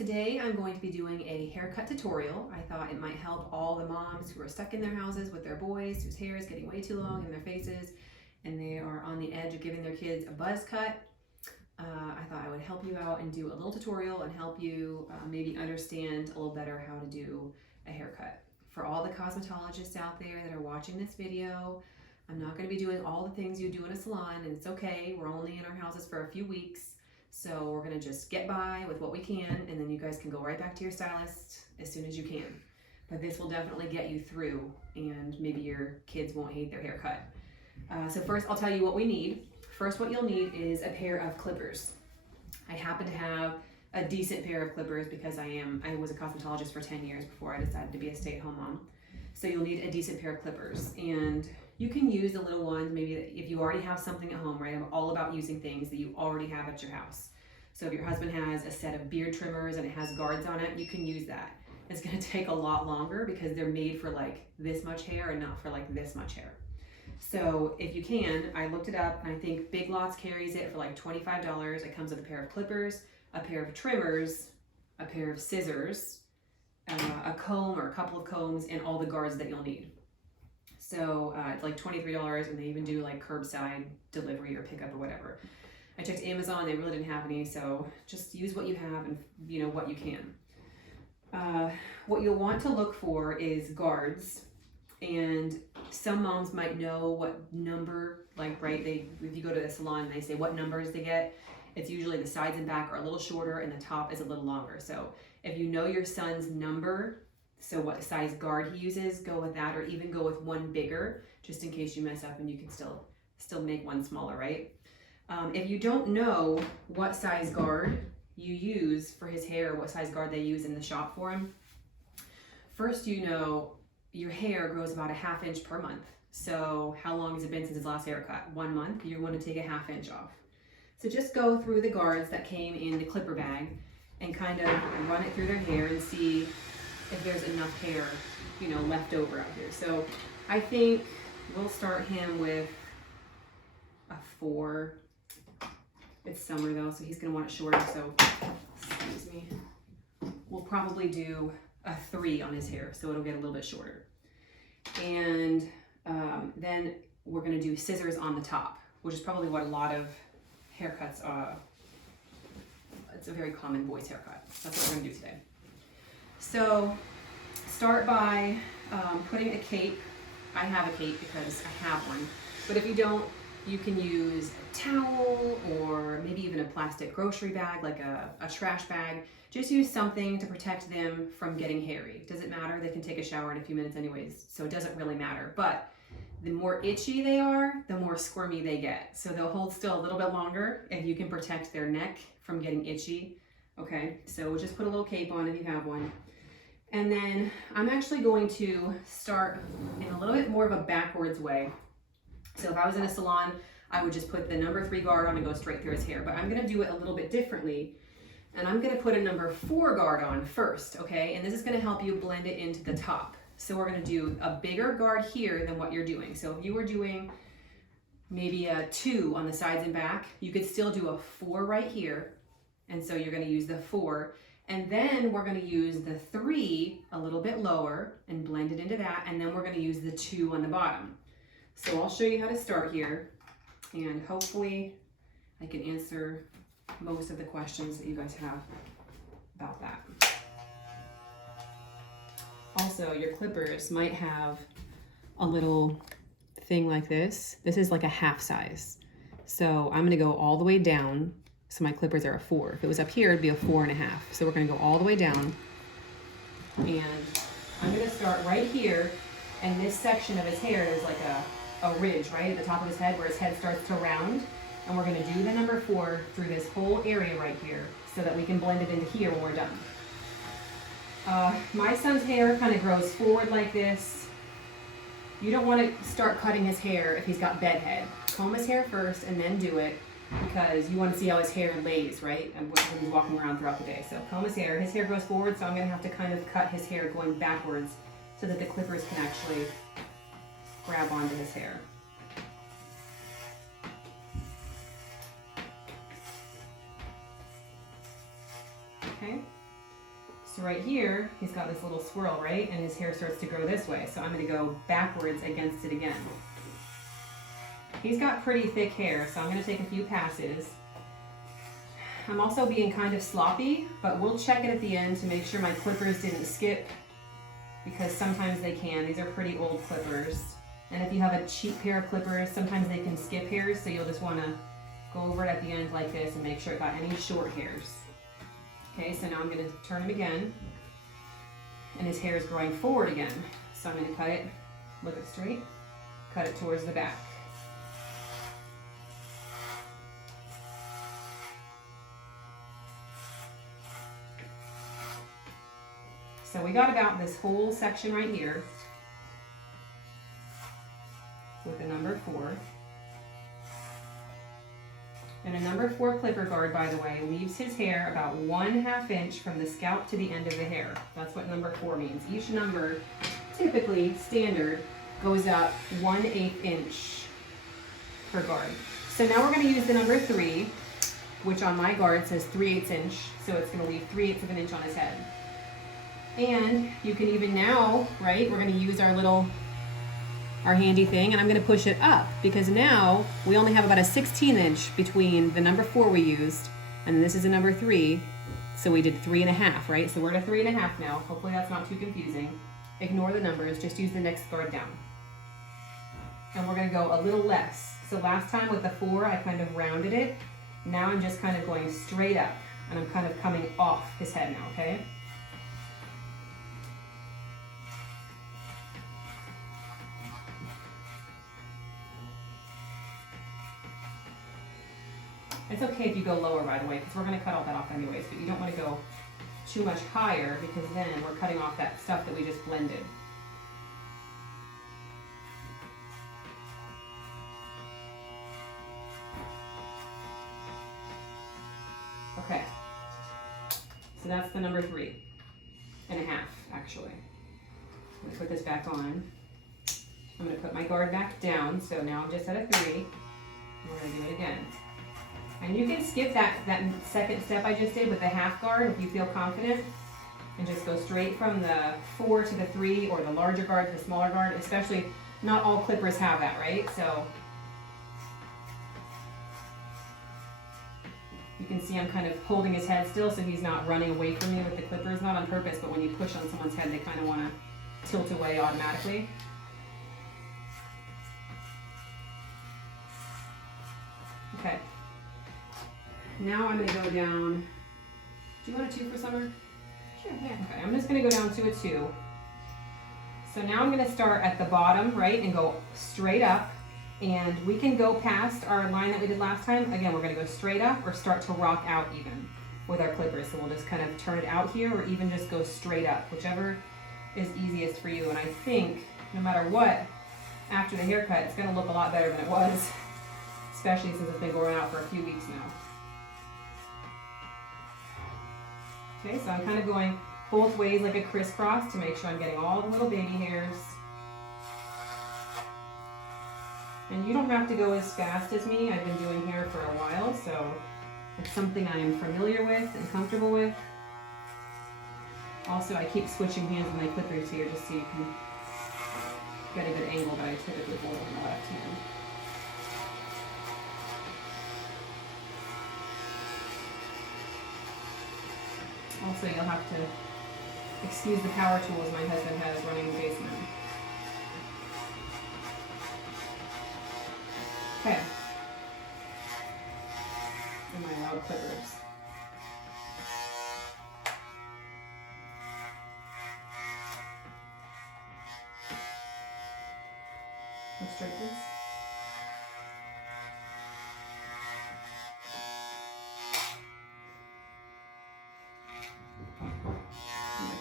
Today I'm going to be doing a haircut tutorial. I thought it might help all the moms who are stuck in their houses with their boys whose hair is getting way too long in their faces and they are on the edge of giving their kids a buzz cut. I thought I would help you out and do a little tutorial and help you maybe understand a little better how to do a haircut. For all the cosmetologists out there that are watching this video, I'm not going to be doing all the things you do in a salon, and it's okay. We're only in our houses for a few weeks, so we're going to just get by with what we can, and then you guys can go right back to your stylist as soon as you can. But this will definitely get you through, and maybe your kids won't hate their haircut. So first, I'll tell you what we need. First, what you'll need is a pair of clippers. I happen to have a decent pair of clippers because I was a cosmetologist for 10 years before I decided to be a stay-at-home mom. So you'll need a decent pair of clippers, and you can use the little ones maybe if you already have something at home, right? I'm all about using things that you already have at your house. So if your husband has a set of beard trimmers and it has guards on it, you can use that. It's gonna take a lot longer because they're made for like this much hair and not for like this much hair. So if you can, I looked it up and I think Big Lots carries it for like $25. It comes with a pair of clippers, a pair of trimmers, a pair of scissors, a comb or a couple of combs, and all the guards that you'll need. So it's like $23, and they even do like curbside delivery or pickup or whatever. I checked Amazon, they really didn't have any, so just use what you have and what you can. What you'll want to look for is guards. And some moms might know what number, like, right, if you go to the salon and they say what numbers they get, it's usually the sides and back are a little shorter and the top is a little longer. So if you know your son's number, so what size guard he uses, go with that, or even go with one bigger, just in case you mess up and you can still make one smaller, right? If you don't know what size guard you use for his hair, what size guard they use in the shop for him, first your hair grows about a ½ inch per month. So how long has it been since his last haircut? 1 month. You want to take a ½ inch off. So just go through the guards that came in the clipper bag and kind of run it through their hair and see if there's enough hair, left over out here. So I think we'll start him with a 4. It's summer though, so he's gonna want it shorter, so excuse me. We'll probably do a 3 on his hair, so it'll get a little bit shorter. And then we're gonna do scissors on the top, which is probably what a lot of haircuts are. It's a very common boys haircut. That's what we're gonna do today. So start by putting a cape. I have a cape because I have one, but if you don't, you can use a towel or maybe even a plastic grocery bag, like a trash bag. Just use something to protect them from getting hairy. Does it matter? They can take a shower in a few minutes anyways, so it doesn't really matter. But the more itchy they are, the more squirmy they get. So they'll hold still a little bit longer if you can protect their neck from getting itchy. Okay, so just put a little cape on if you have one. And then I'm actually going to start in a little bit more of a backwards way. So if I was in a salon, I would just put the number 3 guard on and go straight through his hair. But I'm gonna do it a little bit differently. And I'm gonna put a number 4 guard on first, okay? And this is gonna help you blend it into the top. So we're gonna do a bigger guard here than what you're doing. So if you were doing maybe a 2 on the sides and back, you could still do a 4 right here. And so you're gonna use the 4. And then we're gonna use the 3 a little bit lower and blend it into that. And then we're gonna use the 2 on the bottom. So I'll show you how to start here. And hopefully I can answer most of the questions that you guys have about that. Also, your clippers might have a little thing like this. This is like a half size. So I'm gonna go all the way down. So my clippers are a 4. If it was up here, it'd be a 4.5. So we're gonna go all the way down. And I'm gonna start right here. And this section of his hair is like a ridge, right? At the top of his head where his head starts to round. And we're gonna do the number 4 through this whole area right here so that we can blend it into here when we're done. My son's hair kind of grows forward like this. You don't want to start cutting his hair if he's got bed head. Comb his hair first and then do it because you want to see how his hair lays, right? And when he's walking around throughout the day. So comb his hair. His hair grows forward, so I'm gonna have to kind of cut his hair going backwards so that the clippers can actually grab onto his hair. Okay, So right here, he's got this little swirl, right? And his hair starts to grow this way. So I'm gonna go backwards against it again. He's got pretty thick hair, so I'm gonna take a few passes. I'm also being kind of sloppy, but we'll check it at the end to make sure my clippers didn't skip, because sometimes they can. These are pretty old clippers. And if you have a cheap pair of clippers, sometimes they can skip hairs, so you'll just wanna go over it at the end like this and make sure it got any short hairs. Okay, so now I'm gonna turn him again, and his hair is growing forward again. So I'm gonna cut it, look it straight, cut it towards the back. So we got about this whole section right here with the number 4. And a number 4 clipper guard, by the way, leaves his hair about 1/2 inch from the scalp to the end of the hair. That's what number 4 means. Each number, typically standard, goes up 1/8 inch per guard. So now we're going to use the number 3, which on my guard says 3/8 inch, so it's going to leave 3/8 of an inch on his head. And you can even now, right, we're going to use our handy thing, and I'm going to push it up, because now we only have about a 1/16 inch between the number 4 we used and this is a number 3, so we did 3.5, right? So we're at a 3.5 now. Hopefully that's not too confusing. Ignore the numbers, just use the next guard down. And we're going to go a little less. So last time with the 4 I kind of rounded it. Now I'm just kind of going straight up, and I'm kind of coming off his head now, okay? It's okay if you go lower, by the way, because we're going to cut all that off anyways, but you don't want to go too much higher, because then we're cutting off that stuff that we just blended. Okay, so that's the number 3.5, actually. I'm going to put this back on. I'm going to put my guard back down, so now I'm just at a 3. We're going to do it again. And you can skip that second step I just did with the half guard if you feel confident, and just go straight from the 4 to the 3, or the larger guard to the smaller guard. Especially, not all clippers have that, right? So you can see I'm kind of holding his head still, so he's not running away from me with the clippers. Not on purpose, but when you push on someone's head, they kind of want to tilt away automatically. Okay. Now I'm going to go down. Do you want a 2 for Summer? Sure, yeah. Okay, I'm just going to go down to a 2. So now I'm going to start at the bottom, right, and go straight up. And we can go past our line that we did last time. Again, we're going to go straight up or start to rock out even with our clippers. So we'll just kind of turn it out here, or even just go straight up, whichever is easiest for you. And I think no matter what, after the haircut, it's going to look a lot better than it was, especially since it's been growing out for a few weeks now. Okay, so I'm kind of going both ways like a crisscross to make sure I'm getting all the little baby hairs. And you don't have to go as fast as me. I've been doing hair for a while, so it's something I am familiar with and comfortable with. Also, I keep switching hands with my clippers here just so you can get a good angle, but I typically hold it in the left hand. Also, you'll have to excuse the power tools my husband has running the basement. Okay. And my loud clippers. Let's straight this.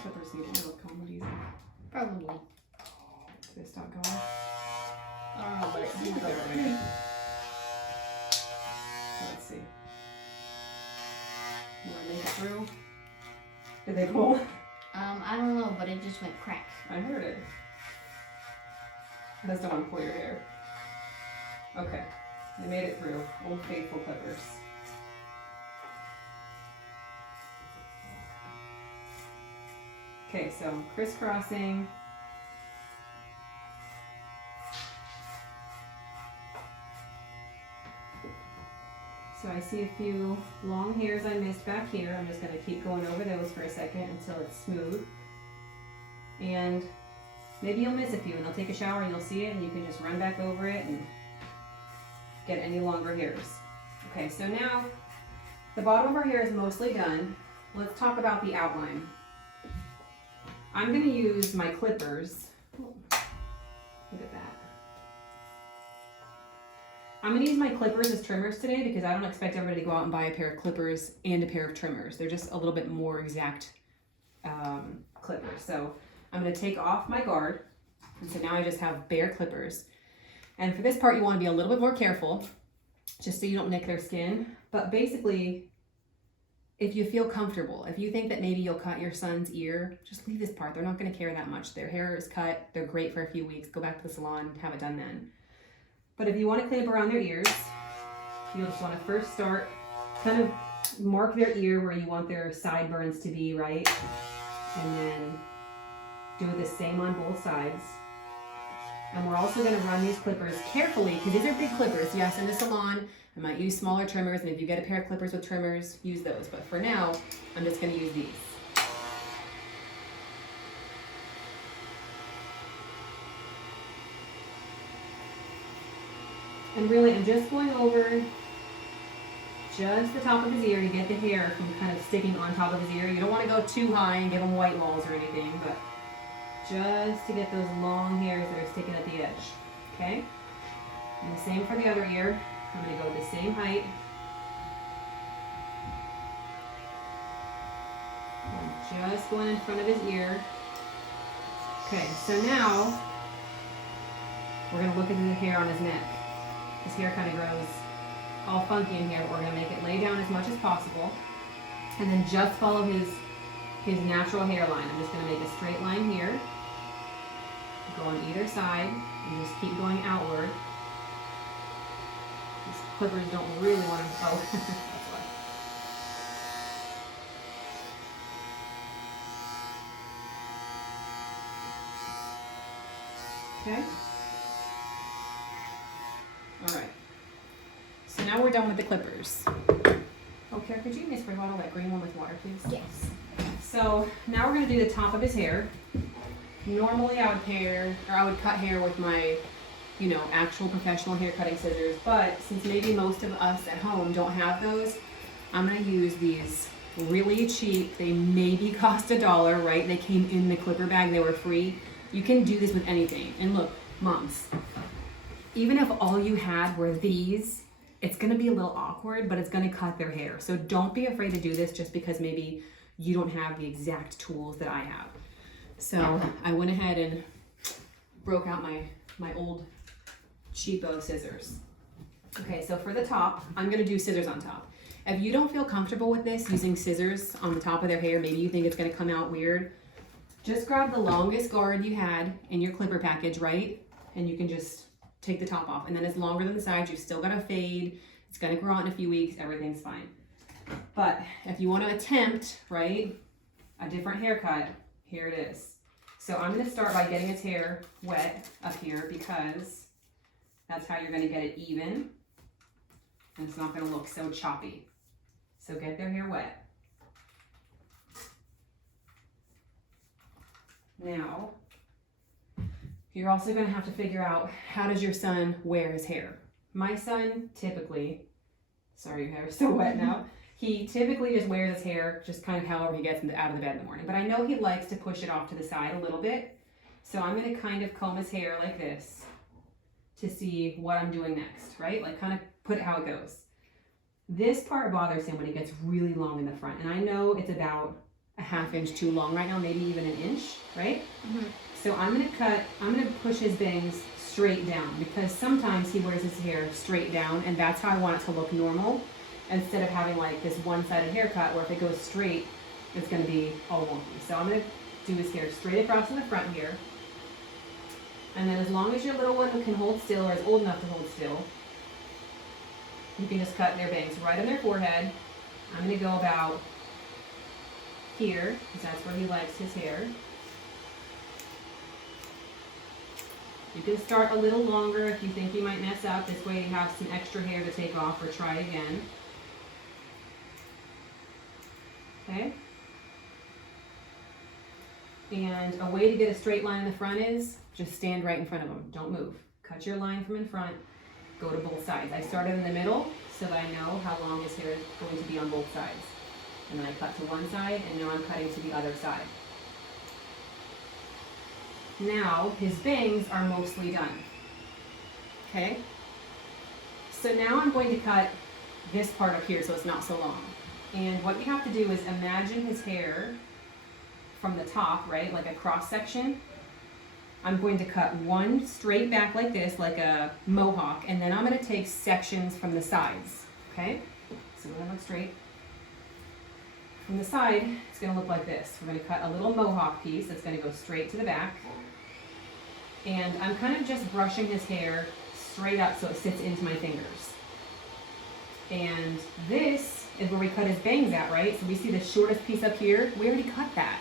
Clippers need a little comedies. Probably. Do they stop going? I don't know, but it seems They're like okay. Let's see. You want to make it through? Did they pull? I don't know, but it just went crack. I heard it. I just don't want to pull your hair. Okay. They made it through. Old faithful clippers. Okay, so crisscrossing. So I see a few long hairs I missed back here. I'm just going to keep going over those for a second until it's smooth. And maybe you'll miss a few and they'll take a shower and you'll see it and you can just run back over it and get any longer hairs. Okay, so now the bottom of our hair is mostly done. Let's talk about the outline. I'm going to use my clippers. Look at that. I'm going to use my clippers as trimmers today because I don't expect everybody to go out and buy a pair of clippers and a pair of trimmers. They're just a little bit more exact clippers. So I'm going to take off my guard. And so now I just have bare clippers. And for this part, you want to be a little bit more careful just so you don't nick their skin. But basically, if you feel comfortable, if you think that maybe you'll cut your son's ear, just leave this part. They're not going to care that much. Their hair is cut. They're great for a few weeks. Go back to the salon, have it done then. But if you want to clean up around their ears, you'll just want to first start, kind of mark their ear where you want their sideburns to be, right? And then do the same on both sides. And we're also going to run these clippers carefully because these are big clippers. Yes, in the salon, I might use smaller trimmers, and if you get a pair of clippers with trimmers, use those. But for now, I'm just going to use these. And really, I'm just going over just the top of his ear to get the hair from kind of sticking on top of his ear. You don't want to go too high and give him white walls or anything, but just to get those long hairs that are sticking at the edge, okay? And the same for the other ear. I'm going to go the same height. I'm just going in front of his ear. Okay, so now we're going to look at the hair on his neck. His hair kind of grows all funky in here, but we're going to make it lay down as much as possible. And then just follow his natural hairline. I'm just going to make a straight line here. Go on either side and just keep going outward. These clippers don't really want to, oh, that's why. Okay. All right. So now we're done with the clippers. Oh, Kara, could you miss my bottle that green one with water, please? Yes. So now we're going to do the top of his hair. Normally I would cut hair with my, actual professional hair cutting scissors, but since maybe most of us at home don't have those, I'm going to use these really cheap. They maybe cost $1, right? They came in the clipper bag. They were free. You can do this with anything. And look, moms, even if all you had were these, it's going to be a little awkward, but it's going to cut their hair. So don't be afraid to do this just because maybe you don't have the exact tools that I have. So I went ahead and broke out my old cheapo scissors. Okay, so for the top, I'm gonna do scissors on top. If you don't feel comfortable with this, using scissors on the top of their hair, maybe you think it's gonna come out weird, just grab the longest guard you had in your clipper package, right? And you can just take the top off. And then it's longer than the sides, you've still got a fade, it's gonna grow out in a few weeks, everything's fine. But if you wanna attempt, right, a different haircut, here it is. So I'm going to start by getting his hair wet up here because that's how you're going to get it even and it's not going to look so choppy. So get their hair wet. Now, you're also going to have to figure out, how does your son wear his hair? My son typically, sorry your hair is still wet now, he typically just wears his hair just kind of however he gets out of the bed in the morning. But I know he likes to push it off to the side a little bit. So I'm going to kind of comb his hair like this to see what I'm doing next, right? Like kind of put it how it goes. This part bothers him when it gets really long in the front. And I know it's about a ½ inch too long right now, maybe even an inch, right? Mm-hmm. So I'm going to push his bangs straight down because sometimes he wears his hair straight down and that's how I want it to look normal. Instead of having like this one-sided haircut where if it goes straight, it's going to be all wonky. So I'm going to do his hair straight across in the front here. And then as long as your little one can hold still or is old enough to hold still, you can just cut their bangs right on their forehead. I'm going to go about here, because that's where he likes his hair. You can start a little longer if you think you might mess up. This way you have some extra hair to take off or try again. Okay? And a way to get a straight line in the front is just stand right in front of them. Don't move. Cut your line from in front. Go to both sides. I started in the middle so that I know how long his hair is going to be on both sides. And then I cut to one side, and now I'm cutting to the other side. Now his bangs are mostly done. Okay? So now I'm going to cut this part up here so it's not so long. And what you have to do is imagine his hair from the top, right? Like a cross section. I'm going to cut one straight back like this, like a mohawk, and then I'm going to take sections from the sides. Okay? So we're going to look straight. From the side, it's going to look like this. We're going to cut a little mohawk piece that's going to go straight to the back. And I'm kind of just brushing his hair straight up so it sits into my fingers. And this is where we cut his bangs at, right? So we see the shortest piece up here. We already cut that.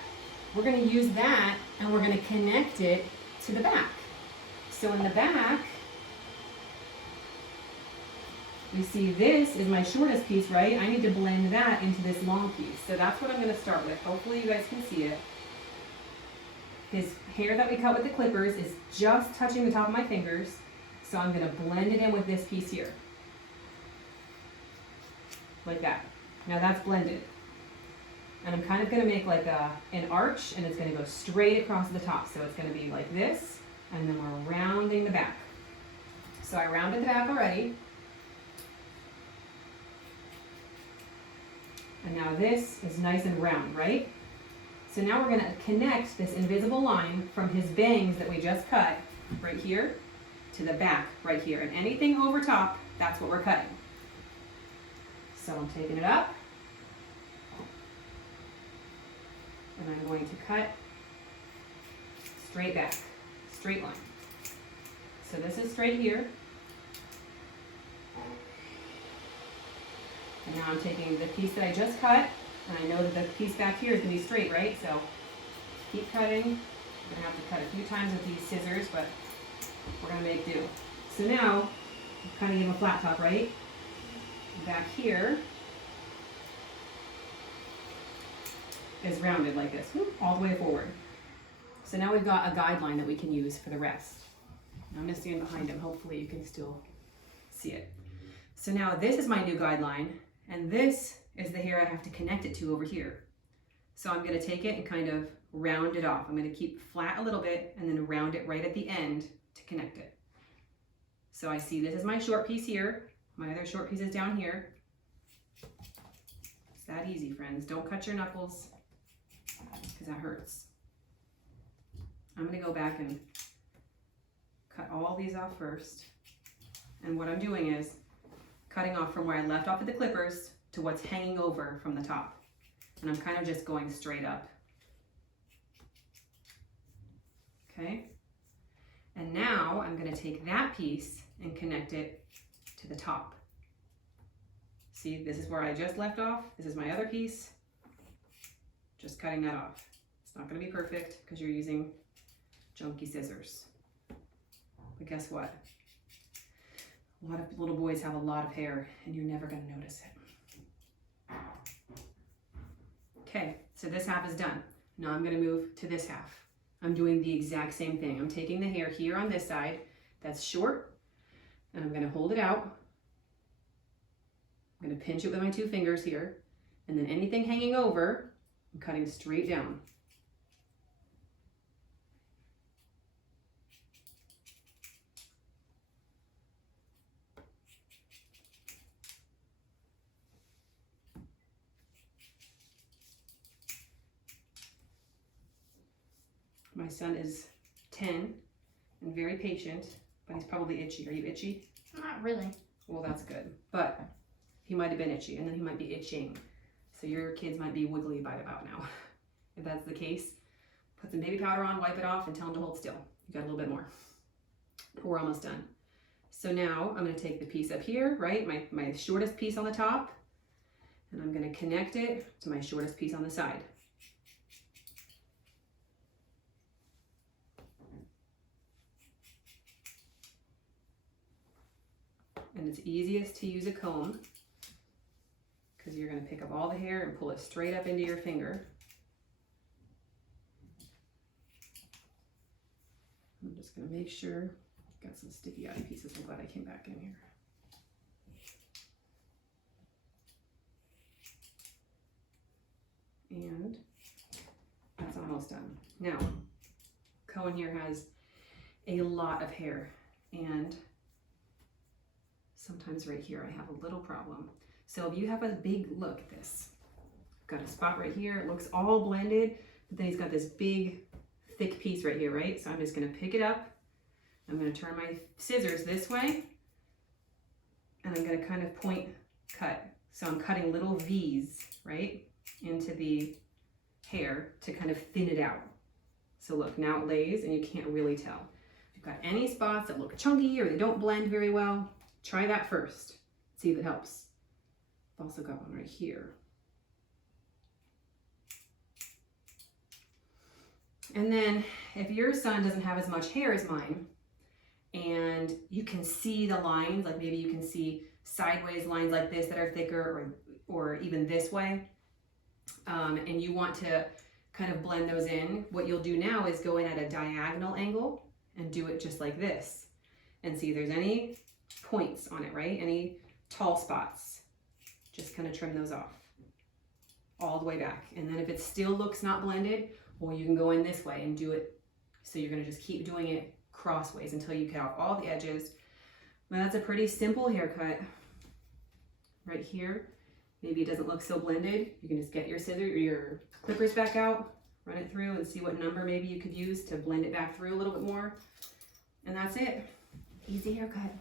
We're going to use that and we're going to connect it to the back. So in the back, we see this is my shortest piece, right? I need to blend that into this long piece. So that's what I'm going to start with. Hopefully you guys can see it. His hair that we cut with the clippers is just touching the top of my fingers. So I'm going to blend it in with this piece here. Like that. Now that's blended. And I'm kind of going to make like an arch, and it's going to go straight across the top. So it's going to be like this, and then we're rounding the back. So I rounded the back already. And now this is nice and round, right? So now we're going to connect this invisible line from his bangs that we just cut right here to the back right here. And anything over top, that's what we're cutting. So I'm taking it up. And I'm going to cut straight back, straight line. So this is straight here. And now I'm taking the piece that I just cut, and I know that the piece back here is going to be straight, right? So keep cutting. You're going to have to cut a few times with these scissors, but we're going to make do. So now, kind of give him a flat top, right? Back here is rounded like this, whoop, all the way forward. So now we've got a guideline that we can use for the rest. I'm going to stand behind him. Hopefully you can still see it. So now this is my new guideline, and this is the hair I have to connect it to over here. So I'm going to take it and kind of round it off. I'm going to keep flat a little bit and then round it right at the end to connect it. So I see this is my short piece here. My other short piece is down here. It's that easy, friends. Don't cut your knuckles because that hurts. I'm going to go back and cut all these off first. And what I'm doing is cutting off from where I left off with the clippers to what's hanging over from the top. And I'm kind of just going straight up. Okay? And now I'm going to take that piece and connect it to the top. See, this is where I just left off. This is my other piece. Just cutting that off. It's not going to be perfect because you're using junky scissors. But guess what? A lot of little boys have a lot of hair and you're never going to notice it. Okay, so this half is done. Now I'm going to move to this half. I'm doing the exact same thing. I'm taking the hair here on this side that's short, and I'm going to hold it out. I'm going to pinch it with my two fingers here, and then anything hanging over, I'm cutting straight down. My son is 10 and very patient, but he's probably itchy. Are you itchy? Not really. Well, that's good. But he might have been itchy, and then he might be itching. So your kids might be wiggly by about now. If that's the case, put some baby powder on, wipe it off, and tell him to hold still. You got a little bit more. We're almost done. So now I'm going to take the piece up here, right? My shortest piece on the top, and I'm going to connect it to my shortest piece on the side. And it's easiest to use a comb because you're going to pick up all the hair and pull it straight up into your finger. I'm just going to make sure. Got some sticky eye pieces. I'm glad I came back in here. And that's almost done. Now, Cohen here has a lot of hair, and sometimes right here I have a little problem. So if you have a big, look at this. Got a spot right here. It looks all blended, but then he's got this big, thick piece right here, right? So I'm just gonna pick it up. I'm gonna turn my scissors this way, and I'm gonna kind of point cut. So I'm cutting little V's, right, into the hair to kind of thin it out. So look, now it lays and you can't really tell. If you've got any spots that look chunky or they don't blend very well, try that first. See if it helps. I've also got one right here. And then if your son doesn't have as much hair as mine, and you can see the lines, like maybe you can see sideways lines like this that are thicker, or even this way, and you want to kind of blend those in, what you'll do now is go in at a diagonal angle and do it just like this, and see if there's any points on it, right? Any tall spots. Just kind of trim those off all the way back. And then if it still looks not blended, well, you can go in this way and do it. So you're going to just keep doing it crossways until you cut off all the edges. But that's a pretty simple haircut right here. Maybe it doesn't look so blended. You can just get your scissors or your clippers back out, run it through and see what number maybe you could use to blend it back through a little bit more. And that's it. Easy haircut.